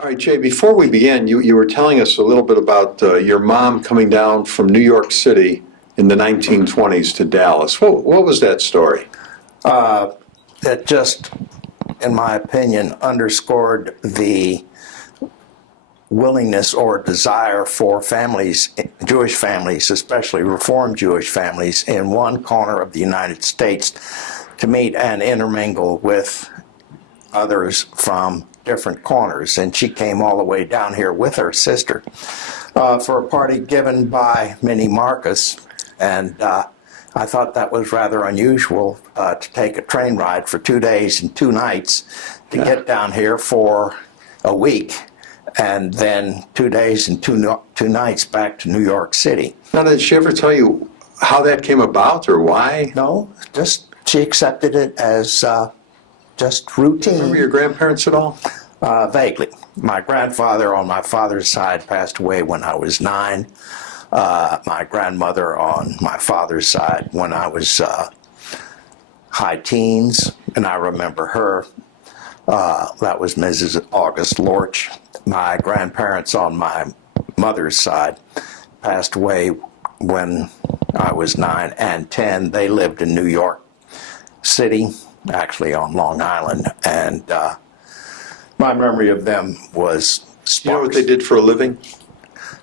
All right, Jay, before we begin, you were telling us a little bit about your mom coming down from New York City in the 1920s to Dallas. What was that story? It just, in my opinion, underscored the willingness or desire for families, Jewish families, especially Reformed Jewish families in one corner of the United States to meet and intermingle with others from different corners. And she came all the way down here with her sister for a party given by Minnie Marcus. And I thought that was rather unusual to take a train ride for 2 days and 2 nights to get down here for a week, and then 2 days and two nights back to New York City. Now, did she ever tell you how that came about or why? No, just she accepted it as just routine. Remember your grandparents at all? Vaguely. My grandfather on my father's side passed away when I was 9. My grandmother on my father's side when I was high teens, and I remember her. That was Mrs. August Lorch. My grandparents on my mother's side passed away when I was 9 and 10. They lived in New York City, actually on Long Island, and my memory of them was sparse. You know what they did for a living?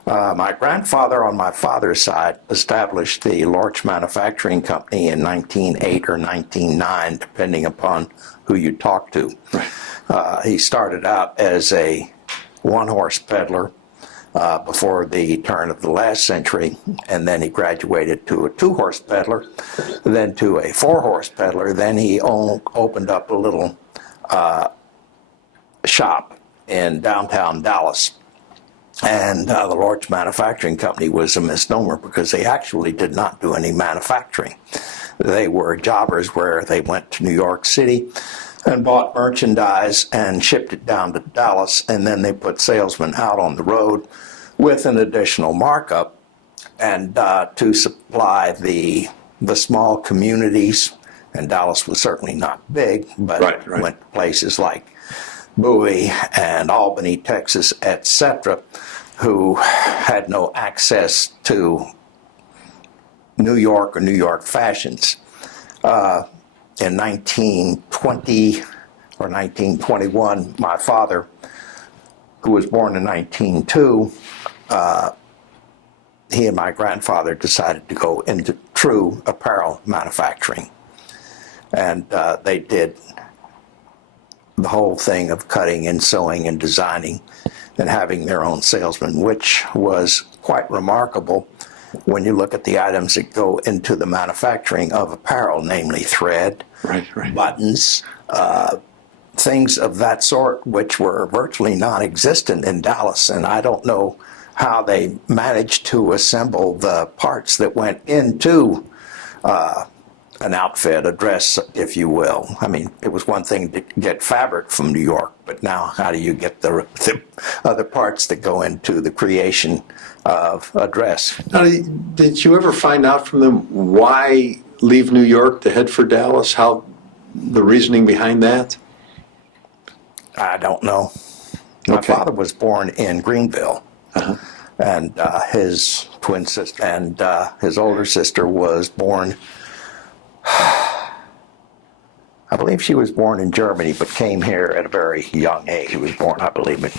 My grandfather on my father's side established the Lorch Manufacturing Company in 1908 or 1909, depending upon who you talk to. Right. He started out as a one-horse peddler before the turn of the last century, and then he graduated to a 2-horse peddler, then to a 4-horse peddler. Then he opened up a little shop in downtown Dallas. And the Lorch Manufacturing Company was a misnomer because they actually did not do any manufacturing. They were jobbers where they went to New York City and bought merchandise and shipped it down to Dallas, and then they put salesmen out on the road with an additional markup and to supply the small communities. And Dallas was certainly not big, but Right. went to places like Bowie and Albany, Texas, etc., who had no access to New York or New York fashions. In 1920 or 1921, my father, who was born in 1902, he and my grandfather decided to go into true apparel manufacturing. And they did the whole thing of cutting and sewing and designing and having their own salesmen, which was quite remarkable when you look at the items that go into the manufacturing of apparel, namely thread, Right. buttons, things of that sort, which were virtually non-existent in Dallas. And I don't know how they managed to assemble the parts that went into an outfit, a dress, if you will. I mean, it was one thing to get fabric from New York, but now how do you get the other parts that go into the creation of a dress? Now, did you ever find out from them why leave New York to head for Dallas? How the reasoning behind that? I don't know. My Okay. father was born in Greenville, Uh-huh. and his twin sister and his older sister was born, I believe she was born in Germany, but came here at a very young age. She was born, I believe, in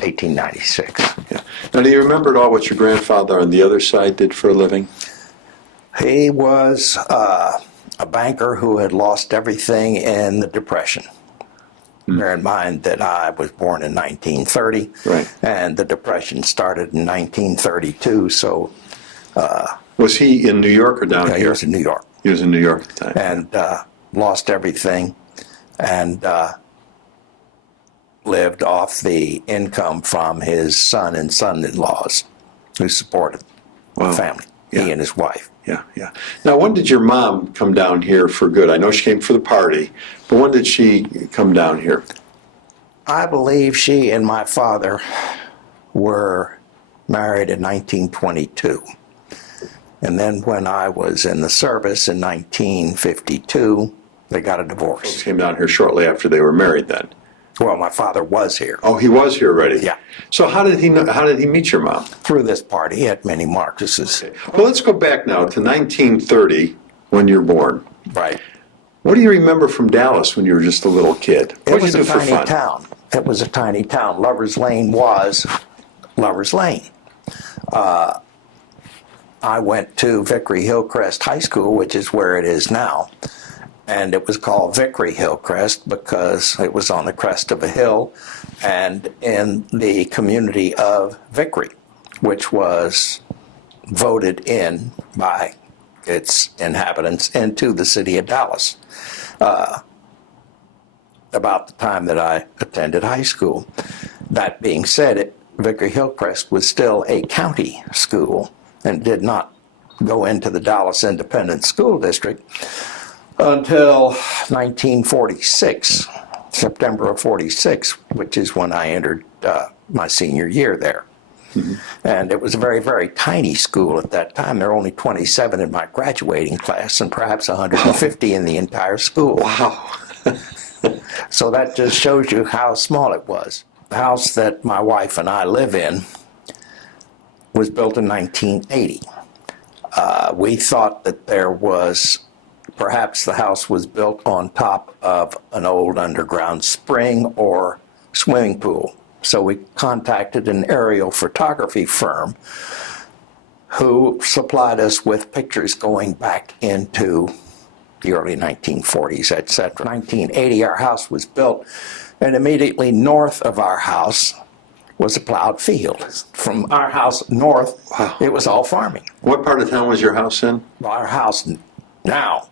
1896. Yeah. Now, do you remember at all what your grandfather on the other side did for a living? He was a banker who had lost everything in the Depression. Bear in mind that I was born in 1930, Right. and the Depression started in 1932, so Was he in New York or down he here? was in New York. He was in New York at the time. And lost everything, and lived off the income from his son and son-in-laws who supported Wow. the family, Yeah. he and his wife. Yeah, yeah. Now, when did your mom come down here for good? I know she came for the party, but when did she come down here? I believe she and my father were married in 1922. And then when I was in the service in 1952, they got a divorce. Came down here shortly after they were married then. Well, my father was here Oh, he was here already? Yeah. So how did he meet your mom? through this party at many Marcuses. Well, let's go back now to 1930 when you're born. Right. What do you remember from Dallas when you were just a little kid? What It did was you a do for tiny fun? town. It was a tiny town. Lover's Lane was Lover's Lane. I went to Vickery Hillcrest High School, which is where it is now. And it was called Vickery Hillcrest because it was on the crest of a hill and in the community of Vickery, which was voted in by its inhabitants into the city of Dallas. About the time that I attended high school. That being said, Vickery Hillcrest was still a county school and did not go into the Dallas Independent School District until 1946, September of 46, which is when I entered my senior year there. Mm-hmm. And it was a very, very tiny school at that time. There were only 27 in my graduating class and perhaps 150 in the entire school. Wow. So that just shows you how small it was. The house that my wife and I live in was built in 1980. We thought that there was, perhaps the house was built on top of an old underground spring or swimming pool. So we contacted an aerial photography firm who supplied us with pictures going back into the early 1940s, etc. 1980, our house was built, and immediately north of our house was a plowed field. From our house north, it was all farming. What part of town was your house in? Our house now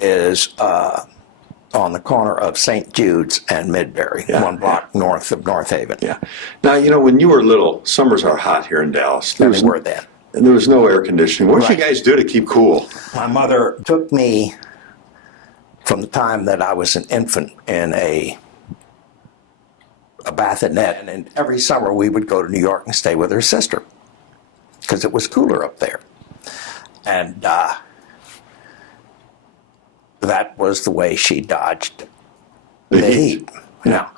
is on the corner of St. Jude's and Midbury, Yeah, 1 block north of North Haven. Yeah. Now, you know, when you were little, summers are hot here in Dallas. And they were then. And there was no air conditioning. What did you guys do to keep cool? My mother took me from the time that I was an infant in a bassinet, and every summer we would go to New York and stay with her sister because it was cooler up there. And that was the way she dodged the heat. Now,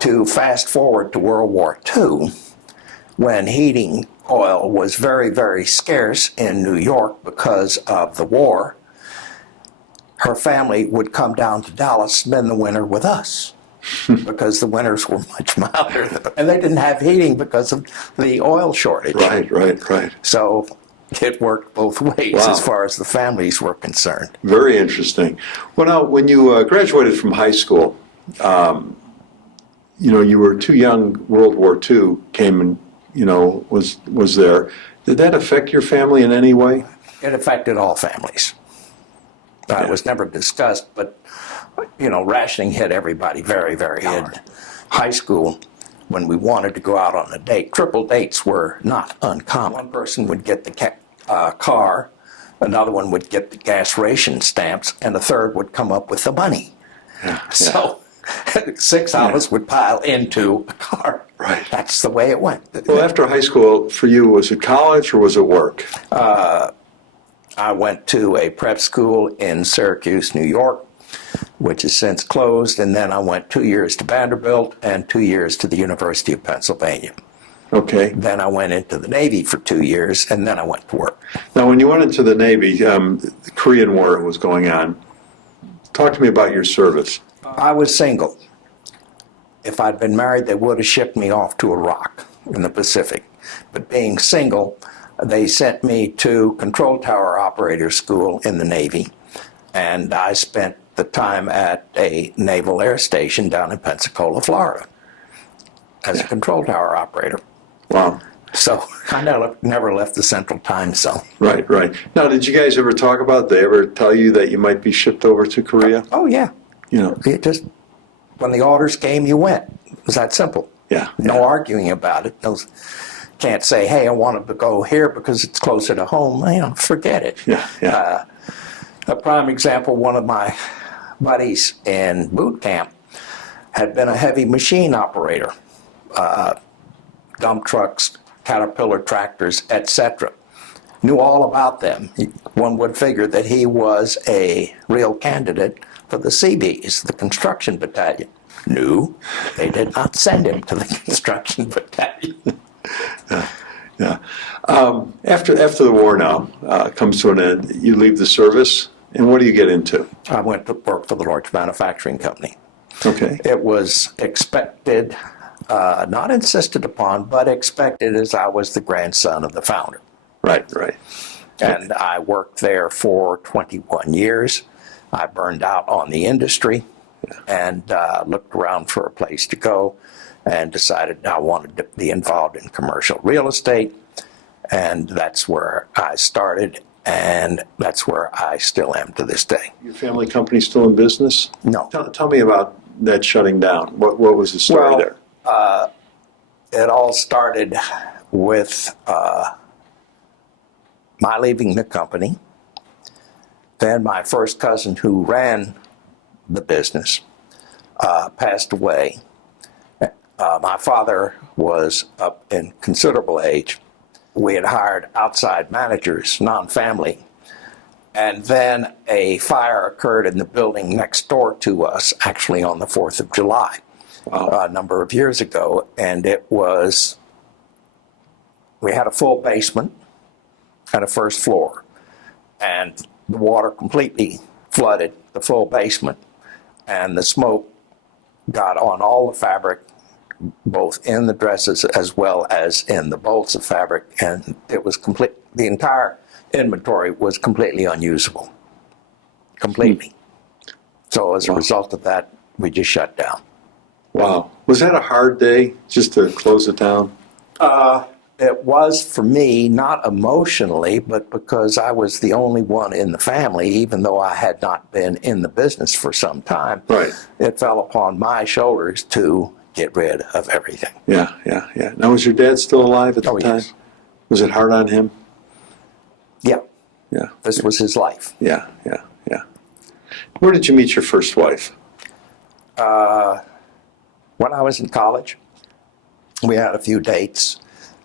to fast forward to World War II, when heating oil was very, very scarce in New York because of the war, her family would come down to Dallas, spend the winter with us because the winters were much milder. And they didn't have heating because of the oil shortage. Right. So it worked both ways Wow. as far as the families were concerned. Very interesting. Well, now, when you graduated from high school, you know, you were too young. World War II came and, you know, was there. Did that affect your family in any way? It affected all families. It was never discussed, but, you know, rationing hit everybody very, very hard. High school, when we wanted to go out on a date, triple dates were not uncommon. One person would get the car, another one would get the gas ration stamps, and a third would come up with the money. So 6 of us would pile into a car. Right. That's the way it went. Well, after high school, for you, was it college or was it work? I went to a prep school in Syracuse, New York, which has since closed, and then I went 2 years to Vanderbilt and 2 years to the University of Pennsylvania. Okay. Then I went into the Navy for 2 years, and then I went to work. Now, when you went into the Navy, the Korean War was going on. Talk to me about your service. I was single. If I'd been married, they would have shipped me off to Iraq in the Pacific. But being single, they sent me to control tower operator school in the Navy, and I spent the time at a naval air station down in Pensacola, Florida, as a control tower operator. Wow. So I never left the Central Time Zone. Right. Now, did you guys ever talk about, did they ever tell you that you might be shipped over to Korea? Oh, yeah. You know. It just, when the orders came, you went. It was that simple. Yeah. No arguing about it. Can't say, hey, I wanted to go here because it's closer to home. You know, forget it. Yeah. A prime example, one of my buddies in boot camp had been a heavy machine operator, dump trucks, Caterpillar tractors, etc. Knew all about them. One would figure that he was a real candidate for the Seabees, the construction battalion. knew they did not send him to the construction battalion. Yeah. After the war now comes to an end, you leave the service, and what do you get into? I went to work for the Lorch Manufacturing Company. Okay. It was expected, not insisted upon, but expected, as I was the grandson of the founder. Right. And I worked there for 21 years. I burned out on the industry and looked around for a place to go and decided I wanted to be involved in commercial real estate. And that's where I started, and that's where I still am to this day. Your family company still in business? No. Tell me about that shutting down. What was the story there? It all started with my leaving the company. Then my first cousin who ran the business passed away. My father was up in considerable age. We had hired outside managers, non-family. And then a fire occurred in the building next door to us, actually on the 4th of July, a number of years ago. And we had a full basement and a first floor. And the water completely flooded the full basement. And the smoke got on all the fabric, both in the dresses as well as in the bolts of fabric. And it was complete. The entire inventory was completely unusable. Completely. So as a result of that, we just shut down. Wow. Was that a hard day just to close it down? It was for me, not emotionally, but because I was the only one in the family, even though I had not been in the business for some time. Right. It fell upon my shoulders to get rid of everything. Yeah. Now, was your dad still alive at the time? Yes. Was it hard on him? Yeah. Yeah. This was his life. Yeah. Where did you meet your first wife? When I was in college, we had a few dates.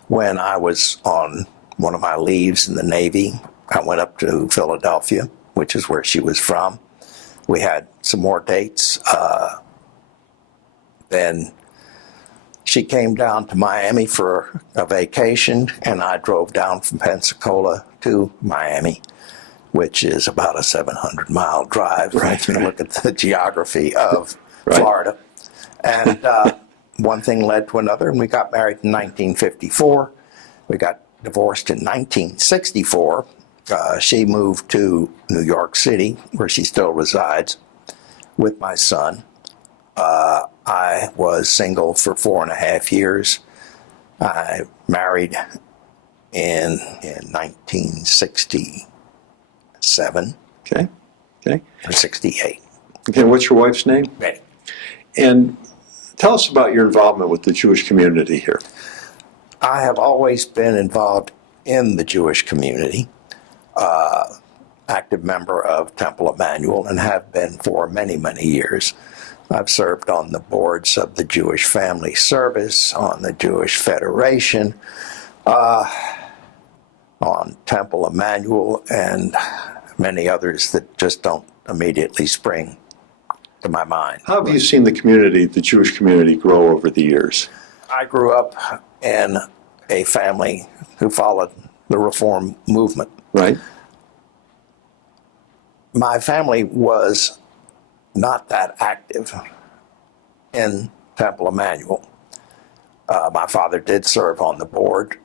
When I was on one of my leaves in the Navy, I went up to Philadelphia, which is where she was from. We had some more dates. Then she came down to Miami for a vacation, and I drove down from Pensacola to Miami, which is about a 700-mile drive. Right. You look at the geography of Right. Florida. And one thing led to another, and we got married in 1954. We got divorced in 1964. She moved to New York City, where she still resides, with my son. I was single for 4.5 years. I married in 1967 Okay. or 68. Okay, what's your wife's name? Betty. And tell us about your involvement with the Jewish community here. I have always been involved in the Jewish community, active member of Temple Emmanuel, and have been for many, many years. I've served on the boards of the Jewish Family Service, on the Jewish Federation, on Temple Emmanuel, and many others that just don't immediately spring to my mind. How have you seen the Jewish community grow over the years? I grew up in a family who followed the Reform movement. Right. My family was not that active in Temple Emmanuel. My father did serve on the board.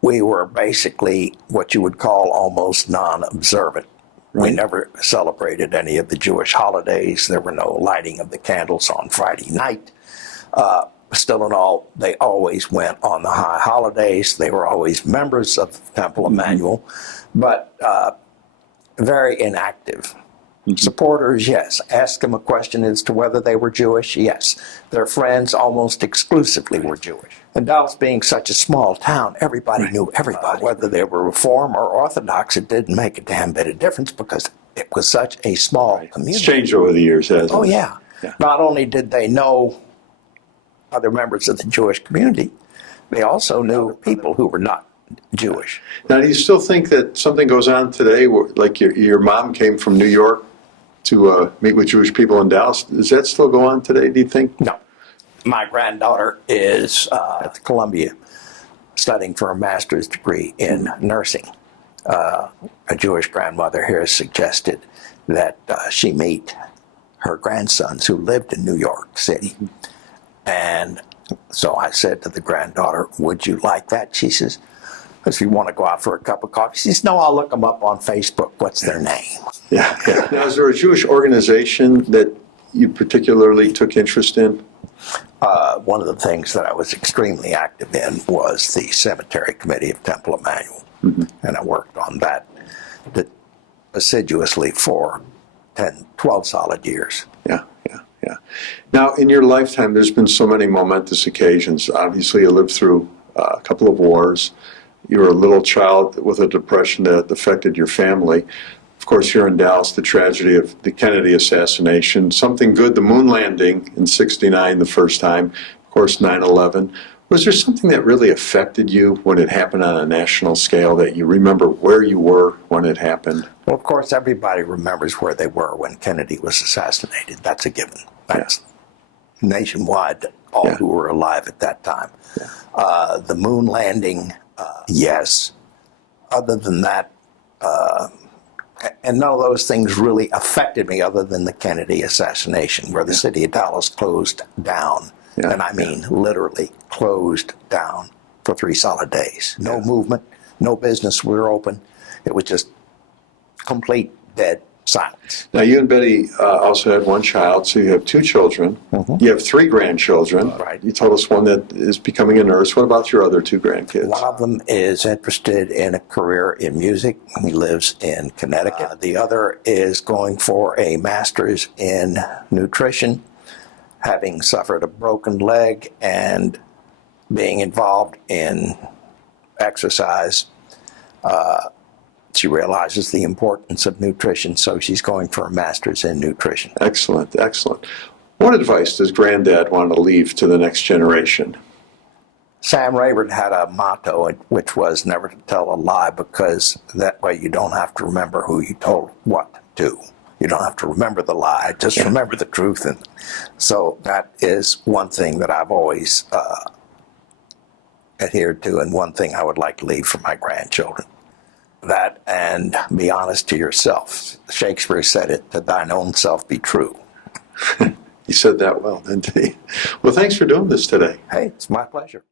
We were basically what you would call almost non-observant. We never celebrated any of the Jewish holidays. There were no lighting of the candles on Friday night. Still in all, they always went on the high holidays. They were always members of Temple Emmanuel, but very inactive. Supporters, yes. Ask them a question as to whether they were Jewish, yes. Their friends almost exclusively were Jewish. And Dallas being such a small town, everybody knew everybody. Whether they were Reform or Orthodox, it didn't make a damn bit of difference because it was such a small community. It's changed over the years, hasn't it? Oh, yeah. Not only did they know other members of the Jewish community, they also knew people who were not Jewish. Now, do you still think that something goes on today, like your mom came from New York to meet with Jewish people in Dallas. Does that still go on today, do you think? No. My granddaughter is at Columbia studying for a master's degree in nursing. A Jewish grandmother here has suggested that she meet her grandsons who lived in New York City. And so I said to the granddaughter, would you like that? She says, if you want to go out for a cup of coffee. She says, no, I'll look them up on Facebook. What's their name? Yeah. Now, is there a Jewish organization that you particularly took interest in? One of the things that I was extremely active in was the Cemetery Committee of Temple Emmanuel. And I worked on that assiduously for 10, 12 solid years. Yeah. Now, in your lifetime, there's been so many momentous occasions. Obviously, you lived through a couple of wars. You were a little child with a depression that affected your family. Of course, here in Dallas, the tragedy of the Kennedy assassination. Something good, the moon landing in '69 the first time. Of course, 9/11. Was there something that really affected you when it happened on a national scale, that you remember where you were when it happened? Well, of course, everybody remembers where they were when Kennedy was assassinated. That's a given. That's nationwide, all who were alive at that time. The moon landing, yes. Other than that, and none of those things really affected me other than the Kennedy assassination, where the city of Dallas closed down. And I mean literally closed down for 3 solid days. No movement, no business were open. It was just complete dead silence. Now, you and Betty also had one child, so you have 2 children. You have 3 grandchildren. Right. You told us one that is becoming a nurse. What about your other 2 grandkids? One of them is interested in a career in music. He lives in Connecticut. The other is going for a master's in nutrition, having suffered a broken leg and being involved in exercise. She realizes the importance of nutrition, so she's going for a master's in nutrition. Excellent. What advice does Granddad want to leave to the next generation? Sam Rayburn had a motto, which was never to tell a lie, because that way you don't have to remember who you told what to. You don't have to remember the lie, just remember the truth. And so that is one thing that I've always adhered to, and one thing I would like to leave for my grandchildren. That, and be honest to yourself. Shakespeare said it, to thine own self be true. He said that well, didn't he? Well, thanks for doing this today. Hey, it's my pleasure.